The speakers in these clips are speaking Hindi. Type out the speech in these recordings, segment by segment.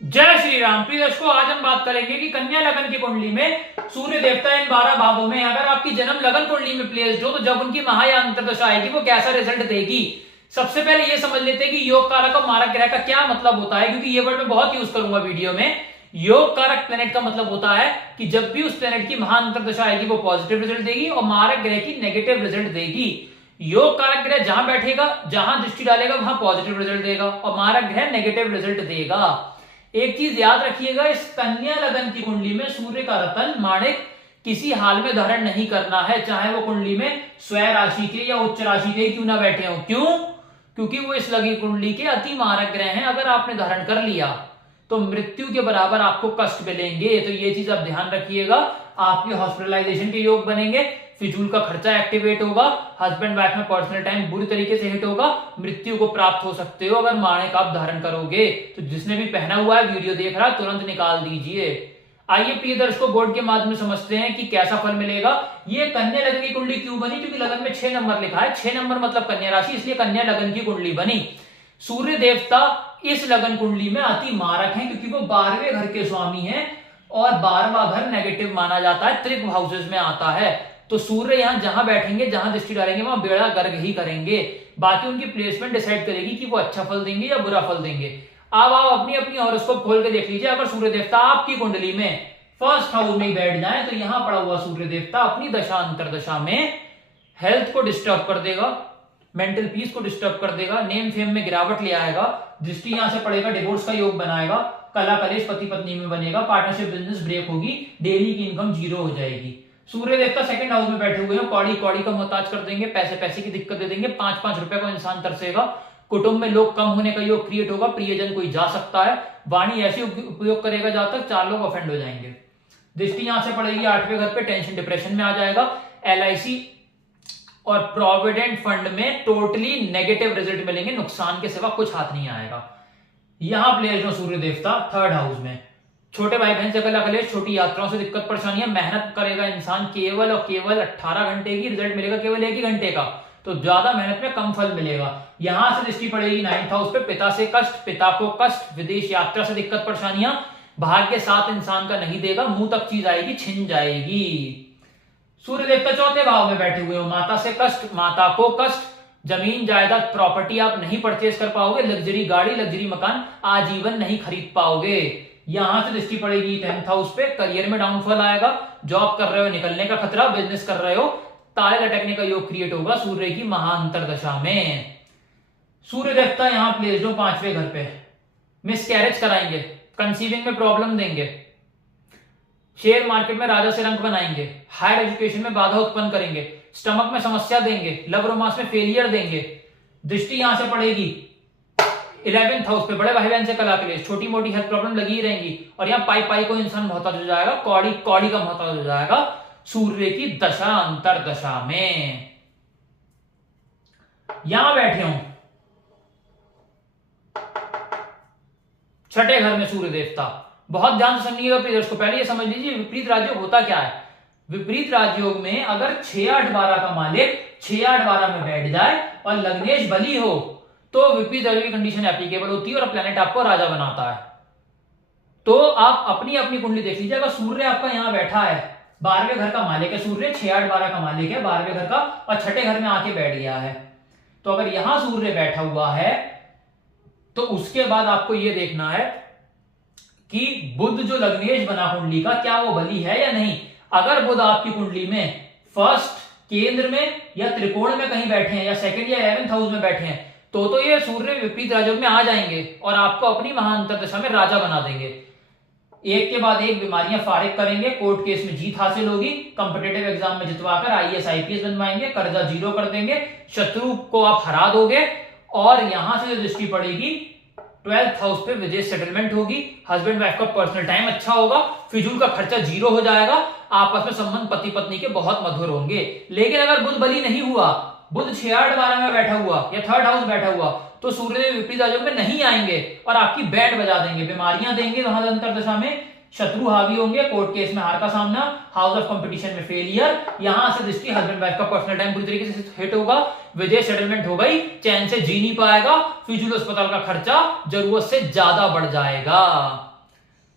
जय श्री राम। प्रिय दर्शकों, आज हम बात करेंगे कि कन्या लगन की कुंडली में सूर्य देवता इन 12 भावों में अगर आपकी जन्म लगन कुंडली में प्लेस्ड हो तो जब उनकी महा या अंतर्दशा आएगी वो कैसा रिजल्ट देगी। सबसे पहले ये समझ लेते हैं कि योग कारक और मारक ग्रह का क्या मतलब होता है, क्योंकि ये वर्ड मैं बहुत यूज करूंगा वीडियो में। योग कारक प्लेनेट का मतलब होता है कि जब भी उस प्लेनेट की महा अंतर्दशा आएगी वो पॉजिटिव रिजल्ट देगी और मारक ग्रह की नेगेटिव रिजल्ट देगी। योग कारक ग्रह जहां बैठेगा, जहां दृष्टि डालेगा वहां पॉजिटिव रिजल्ट देगा और मारक ग्रह नेगेटिव रिजल्ट देगा। एक चीज याद रखिएगा, इस कन्या लगन की कुंडली में सूर्य का रतन माणिक किसी हाल में धारण नहीं करना है, चाहे वो कुंडली में स्वय राशि के या उच्च राशि के क्यों ना बैठे हो। क्यों? क्योंकि वो इस लगी कुंडली के अति मारक ग्रह हैं। अगर आपने धारण कर लिया तो मृत्यु के बराबर आपको कष्ट मिलेंगे। तो ये चीज आप ध्यान रखिएगा। आपके हॉस्पिटलाइजेशन के योग बनेंगे, फिजूल का खर्चा एक्टिवेट होगा, हस्बैंड वाइफ में पर्सनल टाइम बुरी तरीके से हिट होगा, मृत्यु को प्राप्त हो सकते हो अगर माणिक आप धारण करोगे। तो जिसने भी पहना हुआ है, वीडियो देख रहा है, तुरंत निकाल दीजिए। आइए प्रिय दर्शकों, बोर्ड के माध्यम से समझते हैं कि कैसा फल मिलेगा। ये कन्या लगन की कुंडली क्यों बनी? क्योंकि लगन में 6 नंबर लिखा है, 6 नंबर मतलब कन्या राशि, इसलिए कन्या लगन की कुंडली बनी। सूर्य देवता इस लगन कुंडली में अति मारक हैं क्योंकि वो 12वें घर के स्वामी हैं और 12वां घर नेगेटिव माना जाता है, त्रिक हाउसेस में आता है। तो सूर्य यहां जहां बैठेंगे, जहां दृष्टि डालेंगे वहां बेड़ा गर्क ही करेंगे। बाकी उनकी प्लेसमेंट डिसाइड करेगी कि वो अच्छा फल देंगे या बुरा फल देंगे। अब आप अपनी अपनी हॉरोस्कोप खोल के देख लीजिए। अगर सूर्य देवता आपकी कुंडली में फर्स्ट हाउस में बैठ जाए तो यहां पड़ा हुआ सूर्य देवता अपनी दशा अंतरदशा में हेल्थ को डिस्टर्ब कर देगा, मेंटल पीस को डिस्टर्ब कर देगा, नेम फेम में गिरावट ले आएगा, दृष्टि यहां से पड़ेगा, डिवोर्स का योग बनाएगा, कला कलेश पति पत्नी में बनेगा, पार्टनरशिप बिजनेस ब्रेक होगी, डेली की इनकम जीरो हो जाएगी। सूर्य देवता सेकंड हाउस में बैठे हुए हैं, कौड़ी कौड़ी का मोहताज कर देंगे, पैसे पैसे की दिक्कत दे देंगे, 5-5 रुपए को इंसान तरसेगा, कुटुंब में लोग कम होने का योग क्रिएट होगा, प्रियजन कोई जा सकता है, वाणी ऐसी उपयोग करेगा जहां तक 4 लोग ऑफेंड हो जाएंगे। दृष्टि यहां से पड़ेगी 8वें घर पे, टेंशन डिप्रेशन में आ जाएगा, LIC और प्रोविडेंट फंड में टोटली नेगेटिव रिजल्ट मिलेंगे, नुकसान के सिवा कुछ हाथ नहीं आएगा। यहां प्लेस हो सूर्य देवता थर्ड हाउस में, छोटे भाई बहन से कला कलेश, छोटी यात्राओं से दिक्कत परेशानियां, मेहनत करेगा इंसान केवल और केवल 18 घंटे की, रिजल्ट मिलेगा केवल 1 ही घंटे का, तो ज्यादा मेहनत में कम फल मिलेगा। यहां से दृष्टि पड़ेगी 9th हाउस पे, पिता से कष्ट, पिता को कष्ट, विदेश यात्रा से दिक्कत परेशानियां, भाग्य साथ इंसान का नहीं देगा, मुंह तक चीज आएगी छिन जाएगी। सूर्य देवता 4थे भाव में बैठे हुए हो, माता से कष्ट, माता को कष्ट, जमीन जायदाद प्रॉपर्टी आप नहीं परचेज कर पाओगे, लग्जरी गाड़ी लग्जरी मकान आजीवन नहीं खरीद पाओगे। यहां से दृष्टि पड़ेगी 10th हाउस पे, करियर में डाउनफॉल आएगा, जॉब कर रहे हो निकलने का खतरा, बिजनेस कर रहे हो ताले लटकने का योग क्रिएट होगा सूर्य की महाअंतरदशा में। सूर्य देवता यहां प्लेस्ड हो 5वें घर पे, मिस कैरेज कराएंगे, कंसीविंग में प्रॉब्लम देंगे, शेयर मार्केट में राजा से रंग बनाएंगे, हायर एजुकेशन में बाधा उत्पन्न करेंगे, स्टमक में समस्या देंगे, लव रोमांस में फेलियर देंगे। दृष्टि यहां से पड़ेगी 11th हाउस पे, बड़े भाई बहन से कला कलेश, छोटी मोटी हेल्थ प्रॉब्लम लगी ही रहेंगी और यहाँ पाई पाई को इंसान मोहताज हो जाएगा, कौड़ी कौड़ी का मोहताज हो जाएगा सूर्य की दशा अंतरदशा में। यहां बैठे हूं 6ठे घर में सूर्य देवता, बहुत ध्यान से समझिएगा प्रिय दर्शकों। पहले ये समझ लीजिए विपरीत राजयोग होता क्या है। विपरीत राजयोग में अगर 6-8-12 का मालिक 6-8-12 में बैठ जाए और लग्नेश बली हो तो विपरीत राजयोग की कंडीशन एप्लीकेबल होती है और प्लेनेट आपको राजा बनाता है। तो आप अपनी अपनी कुंडली देख लीजिए। अगर सूर्य आपका यहां बैठा है, 12वें घर का मालिक है सूर्य, 6-8-12 का मालिक है 12वें घर का और 6ठे घर में आके बैठ गया है, तो अगर यहां सूर्य बैठा हुआ है तो उसके बाद आपको यह देखना है कि बुध जो लग्नेश बना कुंडली का, क्या वो बली है या नहीं। अगर बुध आपकी कुंडली में फर्स्ट केंद्र में या त्रिकोण में कहीं बैठे हैं या सेकंड या 11th हाउस में बैठे हैं तो ये सूर्य विपरीत राजयोग में आ जाएंगे और आपको अपनी महाअंतरदशा में राजा बना देंगे। एक के बाद एक बीमारियां फारिग करेंगे, कोर्ट केस में जीत हासिल होगी, कॉम्पिटिटिव एग्जाम में जितवाकर IAS IPS बनवाएंगे, कर्जा जीरो कर देंगे, शत्रु को आप हरा दोगे और यहां से जो दृष्टि पड़ेगी 12th हाउस पे विदेश सेटलमेंट होगी, हस्बैंड वाइफ का पर्सनल टाइम अच्छा होगा, फिजूल का खर्चा जीरो हो जाएगा, आपस में संबंध पति पत्नी के बहुत मधुर होंगे। लेकिन अगर बुध बली नहीं हुआ, बुध 6-8-12 में बैठा हुआ या 3rd हाउस बैठा हुआ तो सूर्य विपरीत राजयोग में नहीं आएंगे और आपकी बैंड बजा देंगे, बीमारियां देंगे वहां अंतरदशा में, शत्रु हावी होंगे, कोर्ट केस में हार का सामना, हाउस ऑफ कंपटीशन में फेलियर। यहां से दृष्टि हस्बैंड वाइफ का पर्सनल टाइम पूरी तरीके से हिट होगा, विदेश सेटलमेंट हो गई, चैन से जी नहीं पाएगा, फिजूल अस्पताल का खर्चा जरूरत से ज्यादा बढ़ जाएगा।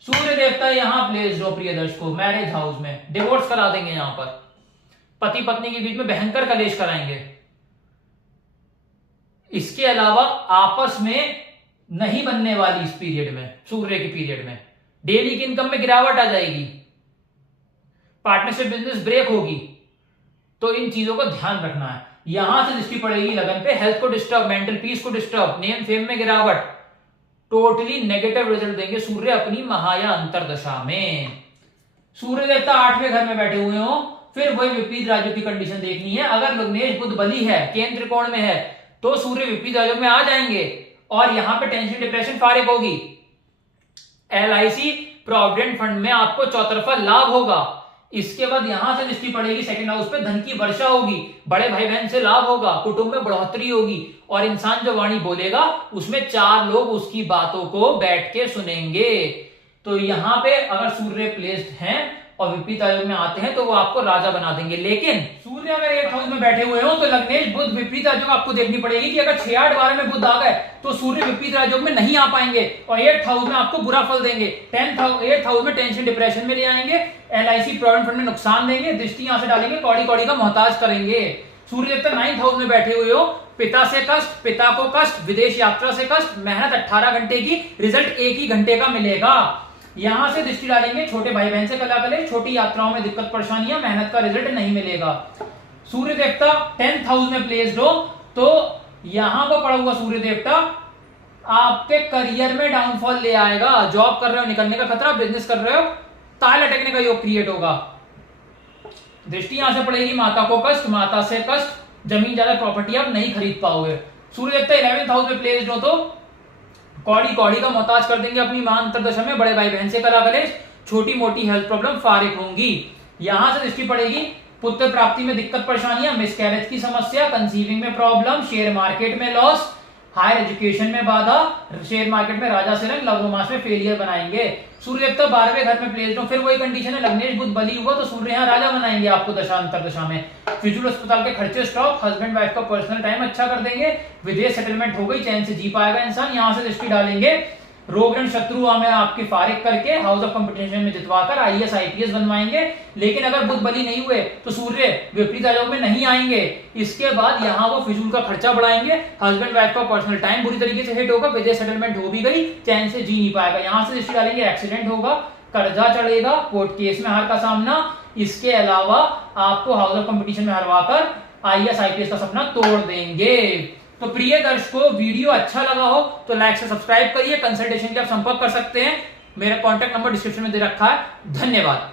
सूर्य देवता यहां प्लेस्ड हो प्रिय दर्शकों मैरिज हाउस में, डिवोर्स करा देंगे, यहां पर पति पत्नी के बीच में भयंकर कलेश कराएंगे। इसके अलावा आपस में नहीं बनने वाली इस पीरियड में, सूर्य के पीरियड में डेली की इनकम में गिरावट आ जाएगी, पार्टनरशिप बिजनेस ब्रेक होगी। तो इन चीजों का ध्यान रखना है। यहां से दृष्टि पड़ेगी लगन पे, हेल्थ को डिस्टर्ब, मेंटल पीस को डिस्टर्ब, नेम फेम में गिरावट, टोटली नेगेटिव रिजल्ट देंगे सूर्य अपनी महाया अंतरदशा में। सूर्य देवता 8वें घर में बैठे हुए हो, फिर वही विपरीत राजयोग की कंडीशन देखनी है। अगर लग्नेश बुध बली है, केंद्र कोण में है, तो सूर्य विपरीत राजयोग में आ जाएंगे और यहां पे टेंशन डिप्रेशन फारिग होगी। LIC प्रोविडेंट फंड में आपको चौतरफा लाभ होगा। इसके बाद यहां से दृष्टि पड़ेगी सेकंड हाउस पे, धन की वर्षा होगी, बड़े भाई बहन से लाभ होगा, कुटुंब में बढ़ोतरी होगी और इंसान जो वाणी बोलेगा उसमें 4 लोग उसकी बातों को बैठ के सुनेंगे। तो यहां पे अगर सूर्य प्लेस्ड हैं और विपरीत आयोग में आते हैं तो वो आपको राजा बना देंगे। लेकिन सूर्य अगर 8th हाउस में बैठे हुए हो तो लग्नेश बुध विपरीत आयोग आपको देखनी पड़ेगी कि अगर 6, 8, 12 में बुध आ गए तो सूर्य विपरीत आयोग में नहीं आ पाएंगे और 8th हाउस में आपको बुरा फल देंगे। 8th हाउस में टेंशन डिप्रेशन में ले आएंगे, LIC प्रोविडेंट फंड में नुकसान देंगे, दृष्टि यहां से डालेंगे, कौड़ी कौड़ी का मोहताज करेंगे। सूर्य देवता 9th हाउस में बैठे हुए हो, पिता से कष्ट, पिता को कष्ट, विदेश यात्रा से कष्ट, मेहनत 18 घंटे की, रिजल्ट 1 ही घंटे का मिलेगा। यहां से दृष्टि डालेंगे, छोटे भाई बहन से कलाकले, छोटी यात्राओं में दिक्कत परेशानियां, मेहनत का रिजल्ट नहीं मिलेगा। सूर्य देवता 10th हाउस में प्लेस्ड हो तो यहां पर पड़ा हुआ सूर्य देवता आपके करियर में डाउनफॉल ले आएगा। जॉब कर रहे हो निकलने का खतरा, बिजनेस कर रहे हो ताल अटकने का योग क्रिएट होगा। दृष्टि यहां से पड़ेगी, माता को कष्ट, माता से कष्ट, जमीन ज्यादा प्रॉपर्टी आप नहीं खरीद पाओगे। सूर्य देवता 11th हाउस में प्लेस्ड हो तो कौड़ी कौड़ी का मोहताज कर देंगे अपनी मां अंतरदशा में, बड़े भाई बहन से कलाकलेश, छोटी मोटी हेल्थ प्रॉब्लम फारिग होंगी। यहां से दृष्टि पड़ेगी, पुत्र प्राप्ति में दिक्कत परेशानियां, मिसकैरेज की समस्या, कंसीविंग में प्रॉब्लम, शेयर मार्केट में लॉस, हायर एजुकेशन में बाधा, शेयर मार्केट में राजा से रंग, लव रोमांस में फेलियर बनाएंगे। सूर्य देवता 12वें घर में प्लेस्ड हो, फिर वही कंडीशन है, लग्नेश बुध बली हुआ तो सूर्य यहाँ राजा बनाएंगे आपको दशा अंतरदशा में। फिजूल अस्पताल के खर्चे स्टॉप, हस्बैंड वाइफ का पर्सनल टाइम अच्छा कर देंगे, विदेश सेटलमेंट हो गई, चैन से जी पाएगा इंसान। यहां से दृष्टि डालेंगे, रोग रण शत्रु में आपके फारिग करके हाउस ऑफ कंपटीशन में जितवाकर IAS IPS बनवाएंगे। लेकिन अगर बुध बली नहीं हुए तो सूर्य विपरीत आयोग में नहीं आएंगे। इसके बाद यहाँ वो फिजूल का खर्चा बढ़ाएंगे, हस्बैंड वाइफ का पर्सनल टाइम बुरी तरीके से हिट होगा, विदेश सेटलमेंट हो भी गई, चैन से जी नहीं पाएगा। यहाँ से दृष्टि डालेंगे, एक्सीडेंट होगा, कर्जा चढ़ेगा, कोर्ट केस में हार का सामना। इसके अलावा आपको हाउस ऑफ कंपटीशन में हरवाकर IAS IPS का सपना तोड़ देंगे। तो प्रिय दर्शकों, वीडियो अच्छा लगा हो तो लाइक से सब्सक्राइब करिए। कंसल्टेशन के आप संपर्क कर सकते हैं, मेरा कॉन्टैक्ट नंबर डिस्क्रिप्शन में दे रखा है। धन्यवाद।